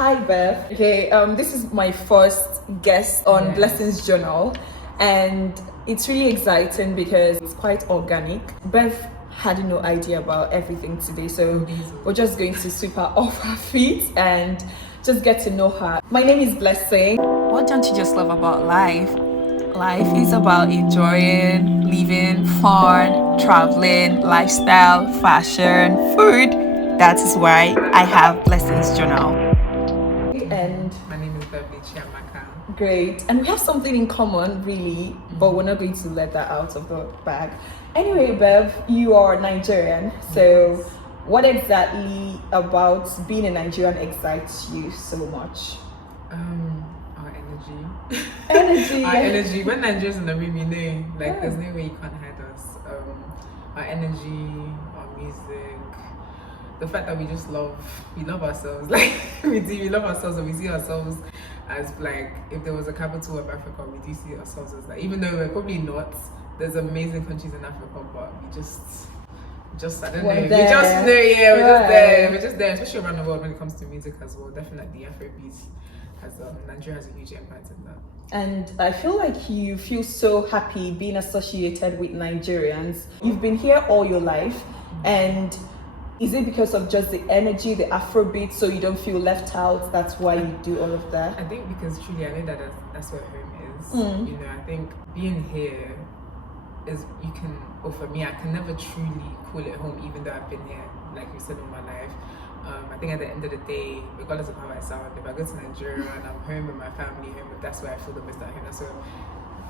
Hi, Bev. Okay, this is my first guest on Blessings Journal, and it's really exciting because it's quite organic. Bev had no idea about everything today, so we're just going to sweep her off her feet and just get to know her. My name is Blessing. What don't you just love about life? Life is about enjoying, living, fun, traveling, lifestyle, fashion, food. That is why I have Blessings Journal. And my name is Beverley Chiamaka. Great. And we have something in common, really, but we're not going to let that out of the bag. Anyway, Bev, you are Nigerian. So what exactly about being a Nigerian excites you so much? Our energy. Energy. Our energy. When Nigerians in the room, you know, like there's no way you can't hide us. Our energy, our music, the fact that we love ourselves. Like we love ourselves, and we see ourselves as like, if there was a capital of Africa, we do see ourselves as that. Even though we're probably not. There's amazing countries in Africa, but we just I don't know. We're We just there. We're just there, especially around the world when it comes to music as well. Definitely Afrobeat has Nigeria has a huge impact in that. And I feel like you feel so happy being associated with Nigerians. You've been here all your life, and is it because of just the energy, the Afrobeat, so you don't feel left out? That's why you do all of that? I think because truly I know that's where home is. You know, I think being here is, you can, or for me, I can never truly call it home, even though I've been here, like you said, all my life. I think at the end of the day, regardless of how I sound, if I go to Nigeria and I'm home with my family, that's where I feel the most at home. That's where,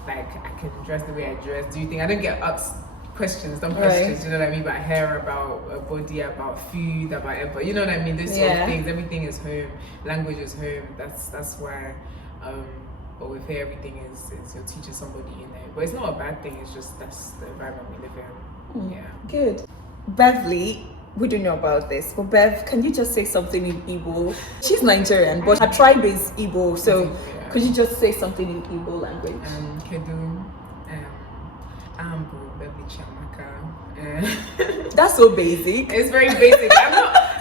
like, I can dress the way I dress. Do you think I don't get asked questions, dumb questions, you know what I mean, about hair, about body, about food, about you know what I mean, those sort of things. Everything is home, language is home. That's why but with here everything is you're teaching somebody in there, but it's not a bad thing, it's just that's the environment we live in. Good. Beverly, we don't know about this, but Bev, can you just say something in Igbo? She's Nigerian, but her tribe is Igbo, so could you just say something in Igbo language? Kedu, Beverley Chiamaka. That's so basic. It's very basic.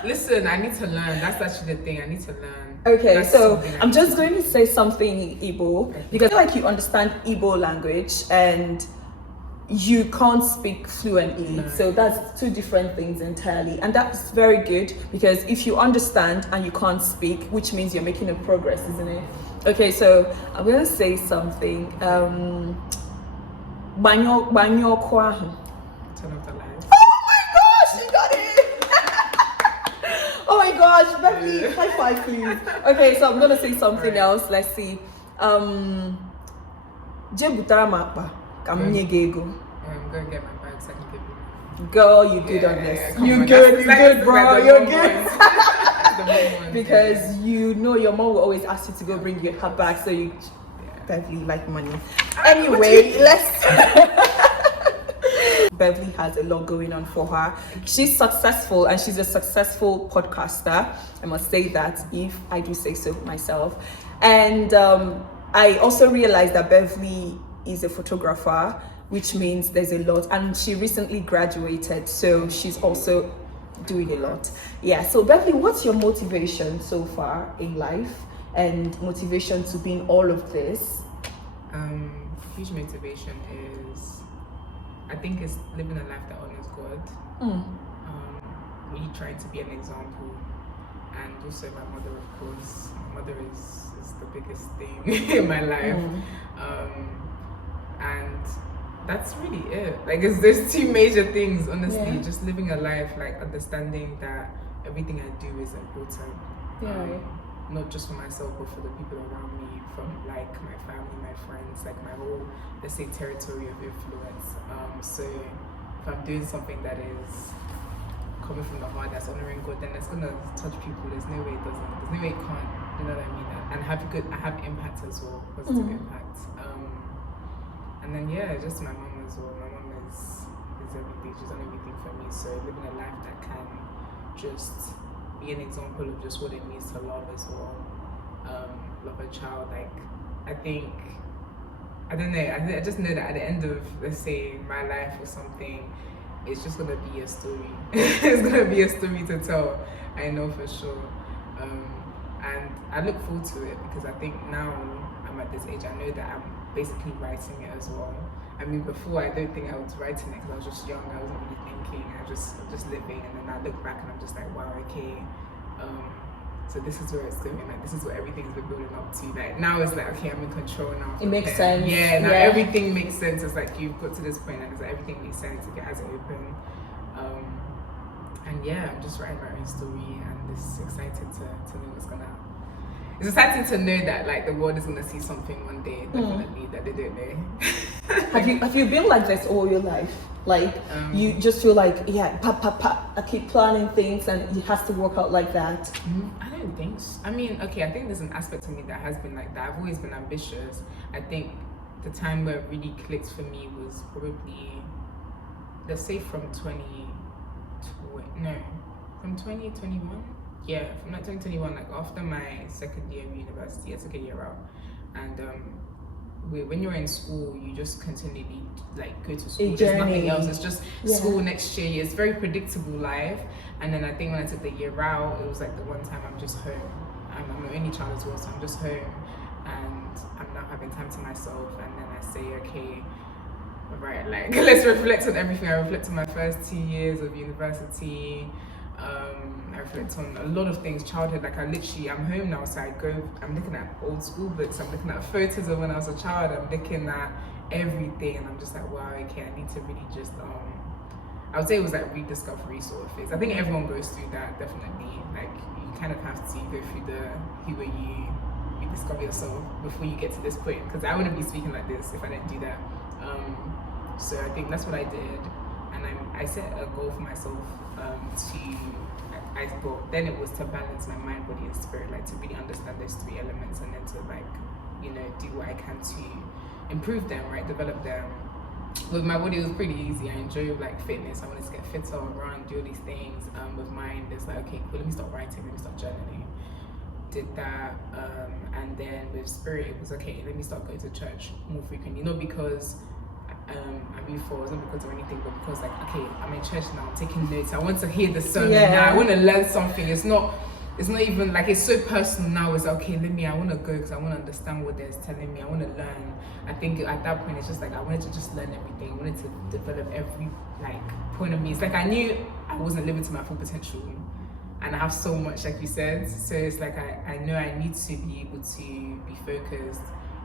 Listen, I need to learn. That's actually the thing. I need to learn. Okay, that's so I'm just going to say something in Igbo because I feel like you understand Igbo language and you can't speak fluently. No. So that's two different things entirely. And that's very good because if you understand and you can't speak, which means you're making a progress, isn't it? Okay, so I'm going to say something. Banyo kwahu. Turn off the lights. Oh my gosh, you got it! Oh my gosh, Beverly, high five please. Okay, so I'm gonna say something else. Let's see. Jebutara makpa kamnyegego. I'm gonna get my bag so I can give you. Girl, you good on this. You good, bro. You're good. Because you know your mom will always ask you to go bring her back, so you Beverly like money. Anyway, let's. Beverly has a lot going on for her. She's successful and she's a successful podcaster. I must say that, if I do say so myself. And I also realized that Beverly is a photographer, which means there's a lot. And she recently graduated, so she's also doing a lot. Yeah, so Beverly, what's your motivation so far in life and motivation to be in all of this? Huge motivation is, I think, it's living a life that honors God. Really trying to be an example, and also my mother, of course. My mother is the biggest thing in my life, and that's really it. Like, there's two major things, honestly. Just living a life, like understanding that everything I do is important. Not just for myself, but for the people around me, from like my family, my friends, like my whole, let's say, territory of influence. So if I'm doing something that is coming from the heart, that's honoring God, then it's gonna touch people. There's no way it doesn't. There's no way it can't. You know what I mean? And I have impact as well, positive impact. And then just my mom as well. My mom is everything. She's done everything for me. So living a life that can just be an example of just what it means to love as well. Love a child. Like, I think, I don't know, I just know that at the end of, let's say, my life or something, it's just gonna be a story. It's gonna be a story to tell, I know for sure. And I look forward to it because I think now I'm at this age, I know that I'm basically writing it as well. I mean, before I don't think I was writing it because I was just young. I wasn't really thinking. I was just living, and then I look back and I'm just like, wow, okay. So this is where it's going. Like this is what everything's been building up to. Like now it's like, okay, I'm in control now. It makes sense. Yeah, now everything makes sense. It's like you've got to this point, and it's like everything makes sense. It has it open. And yeah, I'm just writing my own story, and it's exciting to know what's gonna happen. It's exciting to know that like the world is gonna see something one day, definitely, that they don't know. Have you been like this all your life? Like you just feel like, yeah, I keep planning things and it has to work out like that? I don't think so. I mean, okay, I think there's an aspect of me that has been like that. I've always been ambitious. I think the time where it really clicked for me was probably, let's say from 2021. Yeah, from like 2021, like after my second year of university, I took a year out. And when you're in school, you just continually like go to school. There's nothing else. It's just school next year. It's very predictable life. And then I think when I took the year out, it was like the one time I'm just home. I'm the only child as well, so I'm just home. And I'm not having time to myself. And then I say, okay, right, like let's reflect on everything. I reflect on my first 2 years of university. I reflect on a lot of things, childhood. Like I'm home now, so I'm looking at old school books, I'm looking at photos of when I was a child, I'm looking at everything, and I'm just like, wow, okay, I need to really just I would say it was like rediscovery sort of phase. I think everyone goes through that, definitely. Like you kind of have to go through where you rediscover yourself before you get to this point, because I wouldn't be speaking like this if I didn't do that. So I think that's what I did, and I set a goal for myself then it was to balance my mind, body, and spirit, like to really understand those three elements, and then to like, you know, do what I can to improve them, right, develop them. With my body, it was pretty easy. I enjoy like fitness. I wanted to get fitter, run, do all these things. With mind, it's like, okay, cool, let me start writing, let me start journaling. Did that, and then with spirit, it was okay, let me start going to church more frequently. Not because I'm euphoric, it's not because of anything, but because like, okay, I'm in church now, I'm taking notes, I want to hear the sermon now, I want to learn something. It's not even like, it's so personal now. It's okay, I want to go because I want to understand what they're telling me, I want to learn. I think at that point it's just like I wanted to just learn everything, I wanted to develop every like point of me. It's like I knew I wasn't living to my full potential, and I have so much, like you said, so it's like I know I need to be able to be focused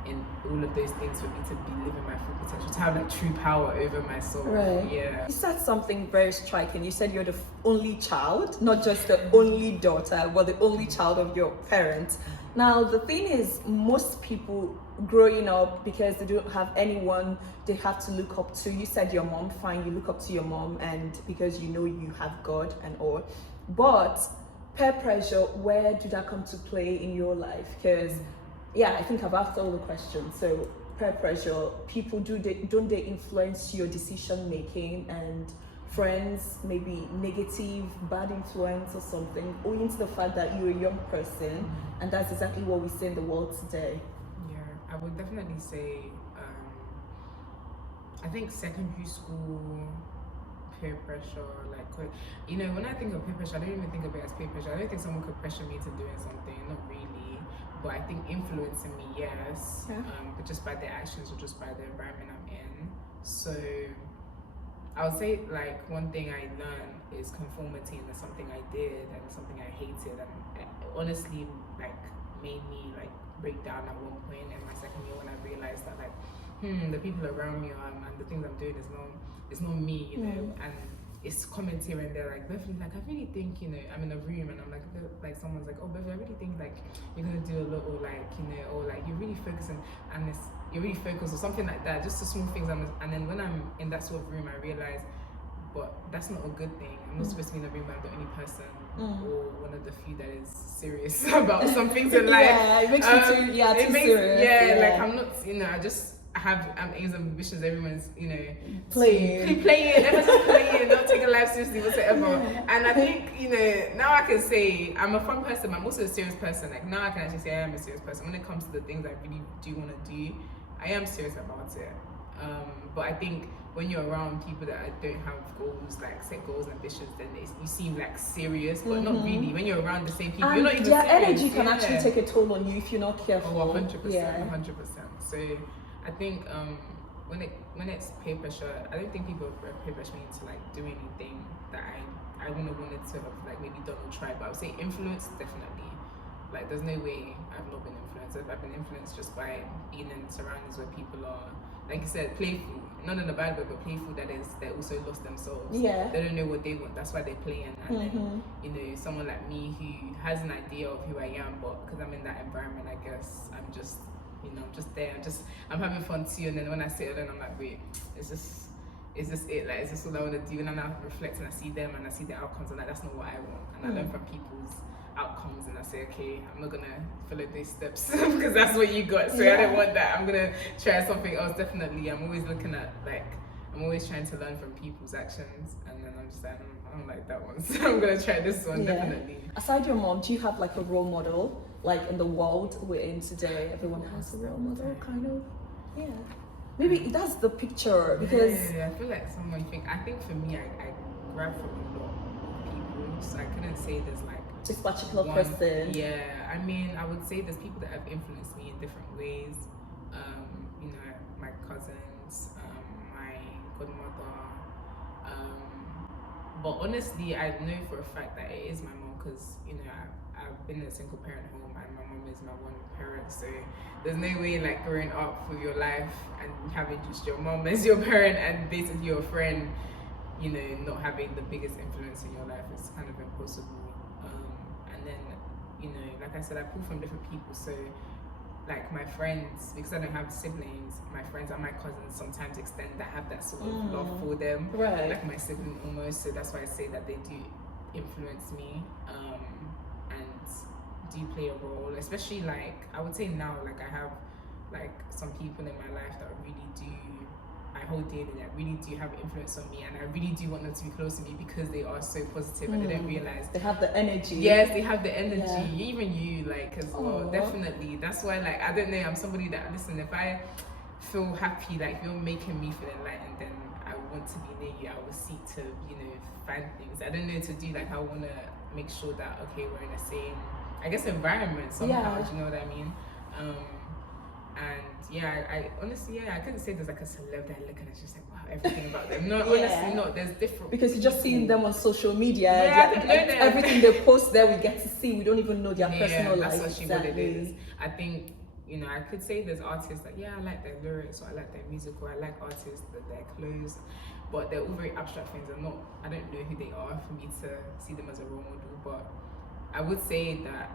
in all of those things for me to be living my full potential, to have like true power over my soul. Right. Yeah. You said something very striking. You said you're the only child, not just the only daughter, but the only child of your parents. Now, the thing is, most people growing up, because they don't have anyone they have to look up to. You said your mom, fine, you look up to your mom, and because you know you have God and all. But peer pressure, where did that come to play in your life? Because yeah, I think I've asked all the questions. So peer pressure, people don't they influence your decision making, and friends, maybe negative, bad influence or something, owing to the fact that you're a young person, and that's exactly what we see in the world today. Yeah, I would definitely say, I think secondary school peer pressure, like, you know, when I think of peer pressure, I don't even think of it as peer pressure. I don't think someone could pressure me into doing something, not really. But I think influencing me, yes, but just by their actions or just by the environment I'm in. So I would say like one thing I learned is conformity, and that's something I did and something I hated, and it honestly like made me like break down at one point in my second year when I realized that like the people around me and the things I'm doing is not me, you know. And it's comments here and there, like, Beverley, like, I really think, you know, I'm in a room and I'm like someone's like, oh, Beverley, I really think, like, you're gonna do a lot, or like, you know, or like, you're really focusing, and you're really focused, or something like that, just the small things. And then when I'm in that sort of room, I realize, but that's not a good thing. I'm not supposed to be in a room where I'm the only person, or one of the few that is serious about some things in life. Yeah, it makes me too serious. Yeah, like, I'm not, you know, I just have aims and ambitions. Everyone's, you know, playing, everyone's playing, not taking life seriously whatsoever. And I think, you know, now I can say I'm a fun person, but I'm also a serious person. Like, now I can actually say I am a serious person. When it comes to the things I really do want to do, I am serious about it. But I think when you're around people that don't have goals, like set goals and ambitions, then you seem like serious, but not really. When you're around the same people, and you're not even their serious. energy can actually take a toll on you if you're not careful. Oh, 100%, 100%. So I think when it's peer pressure, I don't think people peer pressure me into like doing anything that I wouldn't have wanted to have like maybe done or tried. But I would say influence, definitely. Like there's no way I've not been influenced. I've been influenced just by being in surroundings where people are, like you said, playful. Not in a bad way, but playful. That is, they're also lost themselves. Yeah. They don't know what they want. That's why they're playing. And then, you know, someone like me who has an idea of who I am, but because I'm in that environment, I guess I'm just, you know, I'm just there. I'm having fun too. And then when I sit alone, I'm like, wait, is this it? Like, is this all I want to do? And then I reflect and I see them and I see the outcomes, and like, that's not what I want. And I learn from people's outcomes, and I say, okay, I'm not gonna follow these steps because that's what you got, so I don't want that. I'm gonna try something else. Definitely, I'm always looking at, like, I'm always trying to learn from people's actions, and then I'm just like, I don't like that one, so I'm gonna try this one. Definitely. Aside your mom, do you have like a role model, like in the world we're in today? Everyone has a role model, kind of. Yeah, maybe that's the picture, because I feel like I think for me, I grab from a lot of people, so I couldn't say there's like this particular person. Yeah, I mean, I would say there's people that have influenced me in different ways. You know, my cousins, my godmother. But honestly, I know for a fact that it is my mom, because you know I've been in a single parent home, and my mom is my one parent. So there's no way like growing up with your life and having just your mom as your parent and basically your friend, you know, not having the biggest influence in your life is kind of impossible. And then, you know, like I said, I pull from different people. So, like my friends, because I don't have siblings, my friends and my cousins sometimes extend that, have that sort of love for them, right? Like my sibling almost. So that's why I say that they do influence me, and do play a role. Especially like I would say now, like I have like some people in my life that really do. I hold dearly, that really do have influence on me, and I really do want them to be close to me because they are so positive and they don't realize they have the energy. Yes, they have the energy. Even you, like, as well. Definitely. That's why, like, I don't know, I'm somebody that, listen, if I feel happy, like you're making me feel enlightened, then I want to be near you. I will seek to, you know, find things. I don't know to do, like I want to make sure that, okay, we're in the same, I guess, environment somehow. Do you know what I mean? And yeah, I honestly, I couldn't say there's like a celeb that I look and it's just like, wow, everything about them. No, honestly, not. There's different. Because you're just seeing them on social media. Yeah, everything they post there, we get to see. We don't even know their personal life. That's actually what it is. I think, you know, I could say there's artists like, I like their lyrics, or I like their music, or I like artists that their clothes, but they're all very abstract things. I don't know who they are for me to see them as a role model. But I would say that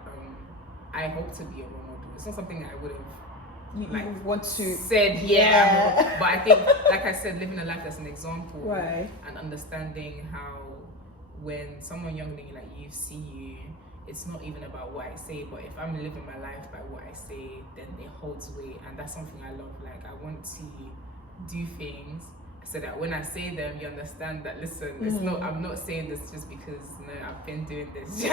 I hope to be a role model. It's not something I would have. You want to said but I think, like I said, living a life that's an example, right? And understanding how when someone younger than you, like you, see you, it's not even about what I say, but if I'm living my life by what I say, then it holds weight, and that's something I love. Like I want to do things so that when I say them, you understand that, listen, it's not, I'm not saying this just because, no, I've been doing this.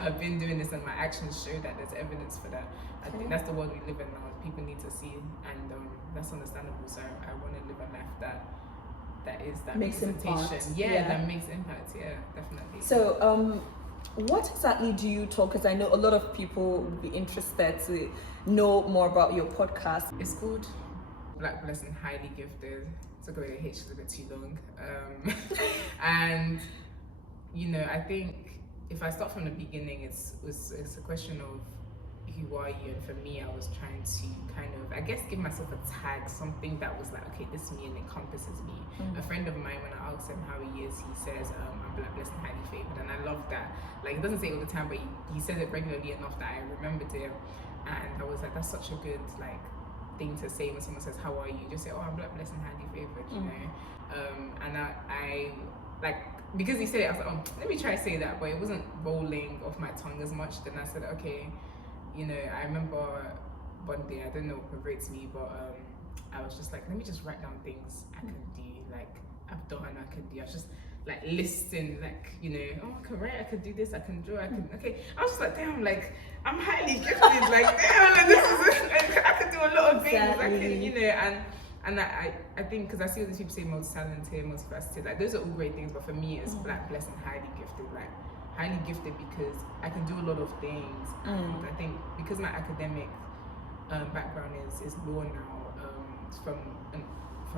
I've been doing this, and my actions show that there's evidence for that. I think that's the world we live in now. People need to see, and that's understandable. So I want to live a life that is that makes impact. That makes impact. Yeah, definitely. So what exactly do you talk? Because I know a lot of people would be interested to know more about your podcast. It's called Black, Blessed and Highly Gifted. Took away the H, is a bit too long. And you know, I think if I start from the beginning, it's a question of who are you, and for me, I was trying to kind of, I guess, give myself a tag, something that was like, okay, this is me and encompasses me. A friend of mine, when I asked him how he is, he says, I'm Black, Blessed and Highly Favored, and I love that. Like, he doesn't say it all the time, but he says it regularly enough that I remembered it, and I was like, that's such a good, like, thing to say when someone says, how are you? Just say, oh, I'm Black, Blessed and Highly Favored, you know? And I like, because he said it, I was like, oh, let me try to say that, but it wasn't rolling off my tongue as much. Then I said, okay, you know, I remember one day, I don't know what rates me, but I was just like, let me just write down things I can do, like I've done, I can do. I was just like listing, like, you know, oh, I can write, I can do this, I can draw, I can, okay. I was just like, damn, like, I'm highly gifted, like, damn, like, this is, like, I can do a lot of things, I can, you know, and and I think because I see all these people say multi-talented, multifaceted, like those are all great things, but for me it's black, blessed, and highly gifted. Like highly gifted because I can do a lot of things, and I think because my academic background is law now, from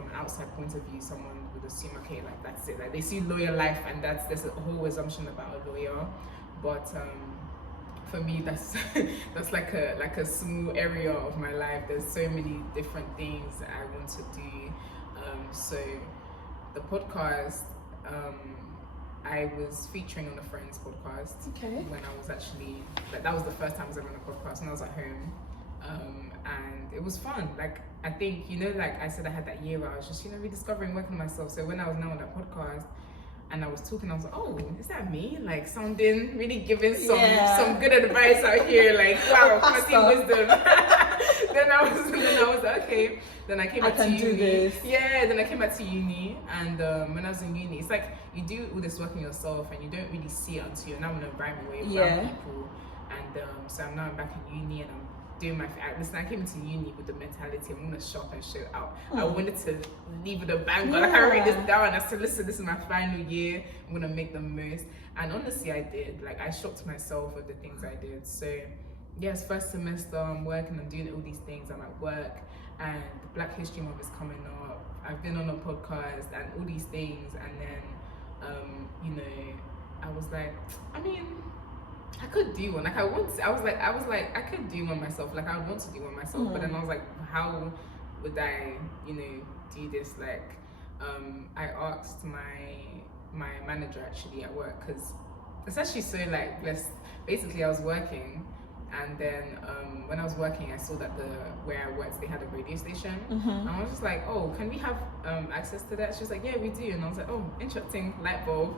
an outside point of view, someone would assume, okay, like that's it, like they see lawyer life and there's a whole assumption about a lawyer, but for me that's that's like a small area of my life. There's so many different things that I want to do. So the podcast, I was featuring on a friend's podcast when I was actually, like, that was the first time I was ever on a podcast when I was at home, and it was fun. Like I think, you know, like I said, I had that year where I was just, you know, rediscovering, working on myself. So when I was now on that podcast and I was talking, I was like, oh, is that me? Like sounding, really giving some good advice out here. Like, wow, quality wisdom. then I was like, okay. Then I came back to uni. Yeah, then I came back to uni, and when I was in uni, it's like you do all this work on yourself and you don't really see it until you're now in an environment where you're around people. And so I'm now back in uni and I'm doing my listen. I came into uni with the mentality I'm gonna shout and show out. I wanted to leave with a bang, but I can't write this down. I said, listen, this is my final year. I'm gonna make the most. And honestly, I did. Like I shocked myself with the things I did. So yes, first semester I'm working, I'm doing all these things. I'm at work, and the Black History Month is coming up. I've been on a podcast and all these things, and then you know, I was like, I mean, I could do one. Like I was like, I could do one myself. Like I would want to do one myself, but then I was like, how would I, you know, do this? Like, I asked my manager actually at work, because it's actually so like blessed. Basically, I was working, and then when I was working, I saw that where I worked, they had a radio station, and I was just like, oh, can we have access to that? She was like, yeah, we do. And I was like, oh, interesting, light bulb.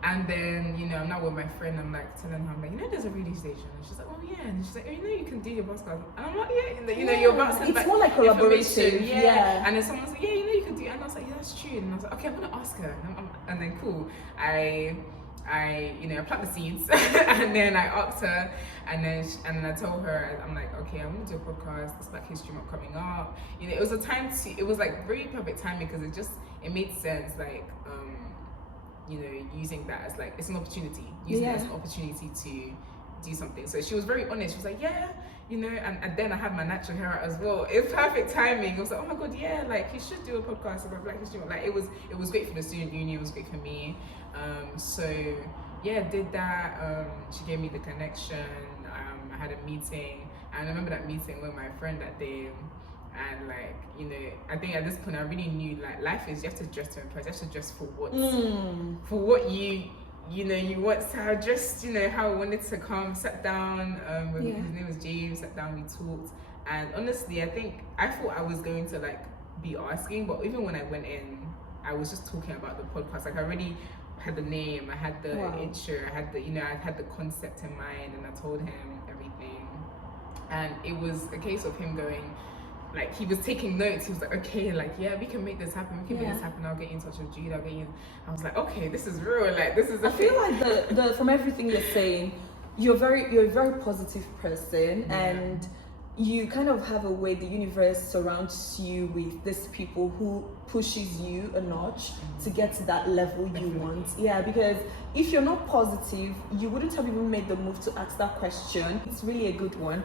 And then, you know, I'm now with my friend, I'm like telling her, I'm like, you know, there's a radio station. And she's like, oh yeah. And she's like, oh, you know, you can do your podcast. And I'm like, yeah, you know, you're about to, it's more like collaboration. Yeah. And then someone said, yeah, you know, you can do it. And I was like, yeah, that's true. And I was like, okay, I'm gonna ask her. And then cool, I you know, I planted the seeds and then I asked her, and then I told her, I'm like, okay, I'm gonna do a podcast, it's Black History Month coming up. You know, it was a time it was like very perfect timing, because it made sense, like, you know, using that as like, it's an opportunity, using it as an opportunity to do something. So she was very honest, she was like, yeah, you know, and then I had my natural hair out as well. It was perfect timing. It was like, oh my god, yeah, like you should do a podcast about Black History Month. Like it was great for the student union, it was great for me. So yeah, did that. She gave me the connection. I had a meeting, and I remember that meeting with my friend that day, and like, you know, I think at this point I really knew, like, life is, you have to dress to impress, you have to dress for what you know you want. So I just, you know, how I wanted to come, sat down with his name was James, sat down, we talked, and honestly I thought I was going to like be asking, but even when I went in, I was just talking about the podcast. Like I already had the name, I had the intro, I had the, you know, I had the concept in mind, and I told him everything, and it was a case of him going, like, he was taking notes. He was like, okay, like, yeah, we can make this happen, we can make this happen, I'll get you in touch with Jude, I'll get you. I was like, okay, this is real, like, this is the thing. I feel like the from everything you're saying, you're a very positive person, and you kind of have a way the universe surrounds you with these people who pushes you a notch to get to that level you want. Yeah, because if you're not positive, you wouldn't have even made the move to ask that question. It's really a good one.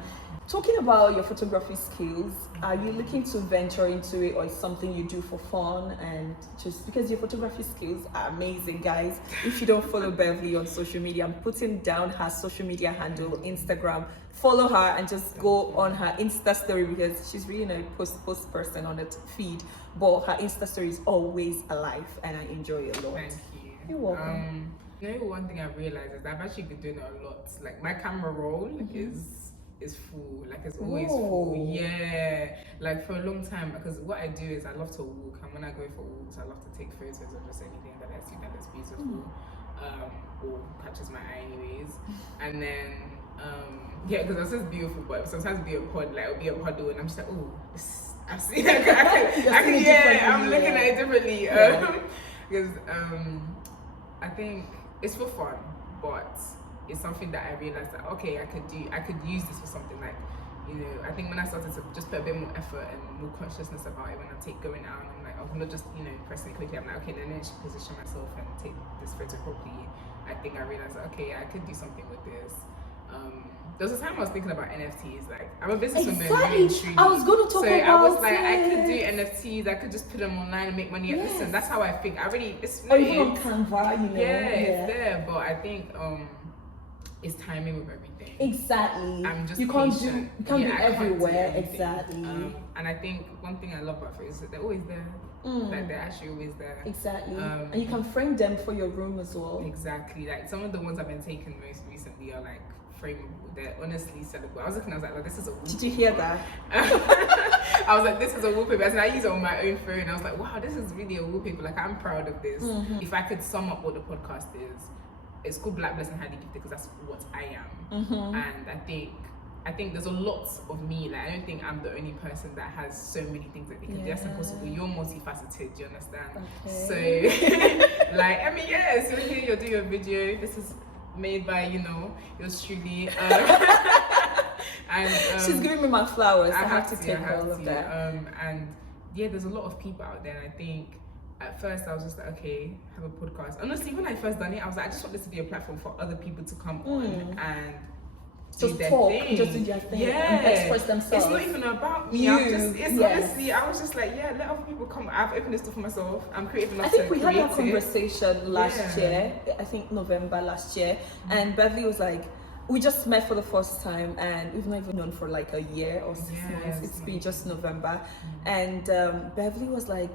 Talking about your photography skills, are you looking to venture into it, or is something you do for fun? And just because your photography skills are amazing, guys. If you don't follow Beverley on social media, I'm putting down her social media handle, Instagram. Follow her and just go on her Insta story, because she's really not a post person on that feed, but her Insta story is always alive, and I enjoy it a lot. Thank you. You're welcome. You know, one thing I realized is I've actually been doing it a lot. Like my camera roll is full, like it's always full. Yeah, like for a long time, because what I do is I love to walk, and when I go for walks, I love to take photos of just anything that I see that is beautiful, or catches my eye anyways. And then yeah, because it's just beautiful, but sometimes it'll be a pod, like it'll be a puddle, and I'm just like, oh, I've seen it. I'm looking at it differently. Because I think it's for fun, but it's something that I realized that, okay, I could use this for something. Like you know, I think when I started to just put a bit more effort and more consciousness about it when I take going out, and I'm like, I'm not just, you know, pressing it quickly. I'm like, okay, then I should position myself and take this photo properly. I think I realized, okay, I could do something with this. There was a time I was thinking about NFTs. Like, I'm a businesswoman. Exactly. I was going to talk about it. So I was like, I could do NFTs. I could just put them online and make money. Yes. Listen, that's how I think. I really, it's or even on Canva, you know. Yeah, it's there. But I think it's timing with everything. Exactly. I'm just you can't do everywhere. Exactly. And I think one thing I love about it is that they're always there. Like they're actually always there. Exactly. And you can frame them for your room as well. Exactly. Like some of the ones I've been taking most recently are like frameable. They're honestly sellable. I was looking, I was like, this is a wallpaper. Did you hear that? I was like, this is a wallpaper. And I use it on my own phone. I was like, wow, this is really a wallpaper. Like, I'm proud of this. If I could sum up what the podcast is, it's called Black, Blessed and Highly Gifted because that's what I am. And I think there's a lot of me. Like, I don't think I'm the only person that has so many things that they can do. That's impossible. You're multifaceted, do you understand? Okay. So, like, I mean, yes, you're here, you're doing a video. This is made by, you know, yours truly. And she's giving me my flowers. I have to take all of that. And yeah, there's a lot of people out there. And I think at first I was just like, okay, have a podcast. Honestly, when I first done it, I was like, I just want this to be a platform for other people to come on and just talk, just do their thing, and express themselves. It's not even about me. Honestly, I was just like, let other people come. I've opened this door for myself. I'm creative enough to create it. I think we had that conversation last year. I think November last year, and Beverley was like, we just met for the first time, and we've not even known for like a year or 6 months. It's been just November, and Beverley was like,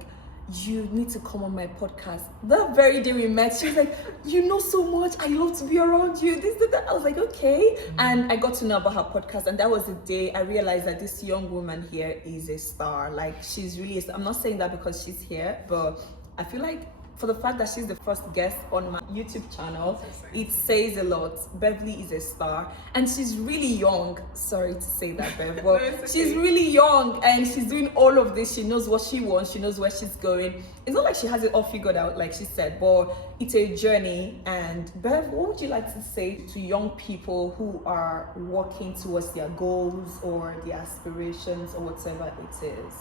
you need to come on my podcast. The very day we met, she was like, you know so much, I love to be around you, this, that. I was like, okay. And I got to know about her podcast, and that was the day I realized that this young woman here is a star. Like, she's really I'm not saying that because she's here, but I feel like for the fact that she's the first guest on my YouTube channel, it says a lot. Beverley is a star, and she's really young. Sorry to say that, Bev, but she's really young, and she's doing all of this. She knows what she wants. She knows where she's going. It's not like she has it all figured out, like she said, but it's a journey. And Bev, what would you like to say to young people who are working towards their goals or their aspirations or whatever it is?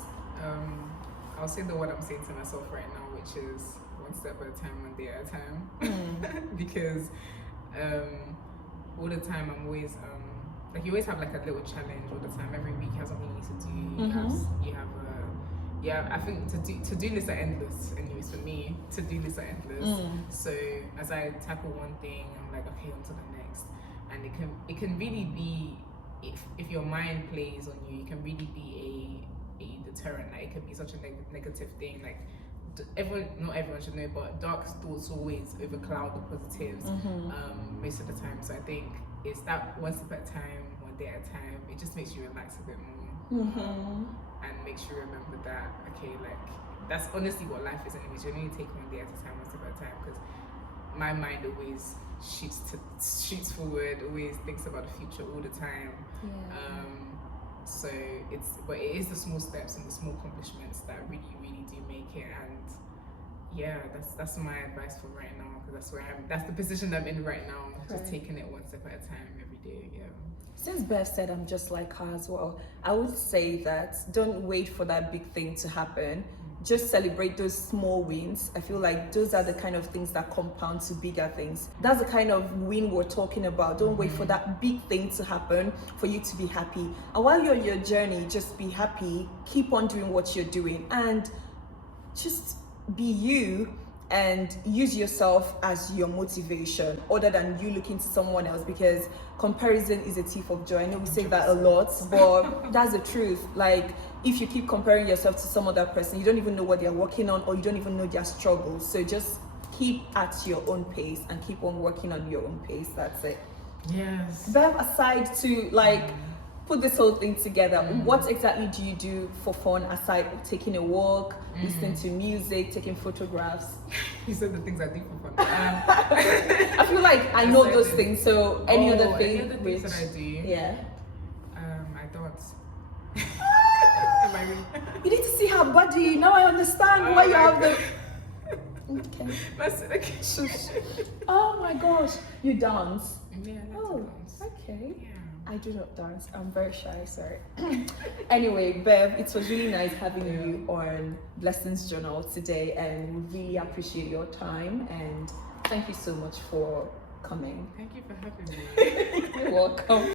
I'll say the word I'm saying to myself right now, which is one step at a time, one day at a time. Because all the time I'm always like, you always have like a little challenge all the time. Every week you have something you need to do. You have I think to-do lists are endless. Anyways, for me, to-do lists are endless. So as I tackle one thing, I'm like, okay, on to the next. And it can really be, if your mind plays on you, it can really be a deterrent. Like, it could be such a negative thing. Like, not everyone should know, but dark thoughts always overcloud the positives most of the time. So I think it's that one step at a time, one day at a time. It just makes you relax a bit more, and makes you remember that, okay, like, that's honestly what life is anyways. You only take one day at a time, one step at a time, because my mind always shoots forward, always thinks about the future all the time. So it is the small steps and the small accomplishments that really, really do make it. And that's my advice for right now, because that's the position I'm in right now. Just taking it one step at a time every day. Since Bev said I'm just like her as well, I would say that don't wait for that big thing to happen. Just celebrate those small wins. I feel like those are the kind of things that compound to bigger things. That's the kind of win we're talking about. Don't wait for that big thing to happen for you to be happy. And while you're on your journey, just be happy. Keep on doing what you're doing, and just be you, and use yourself as your motivation other than you looking to someone else, because comparison is a thief of joy. I know we say that a lot, but that's the truth. Like, if you keep comparing yourself to some other person, you don't even know what they're working on, or you don't even know their struggles. So just keep at your own pace and keep on working on your own pace. That's it. Yes. Bev, aside to like put this whole thing together, what exactly do you do for fun aside taking a walk, listening to music, taking photographs? You said the things I do for fun. I feel like I know those things. So any other things that I do? Yeah. I dance. Am I really? You need to see her body. Now I understand why you have the. Okay. Oh my gosh, you dance. Yeah, I like to dance. Okay. Yeah. I do not dance. I'm very shy, sorry. Anyway, Bev, it was really nice having you on Blessings Journal today, and we really appreciate your time, and thank you so much for coming. Thank you for having me. You're welcome.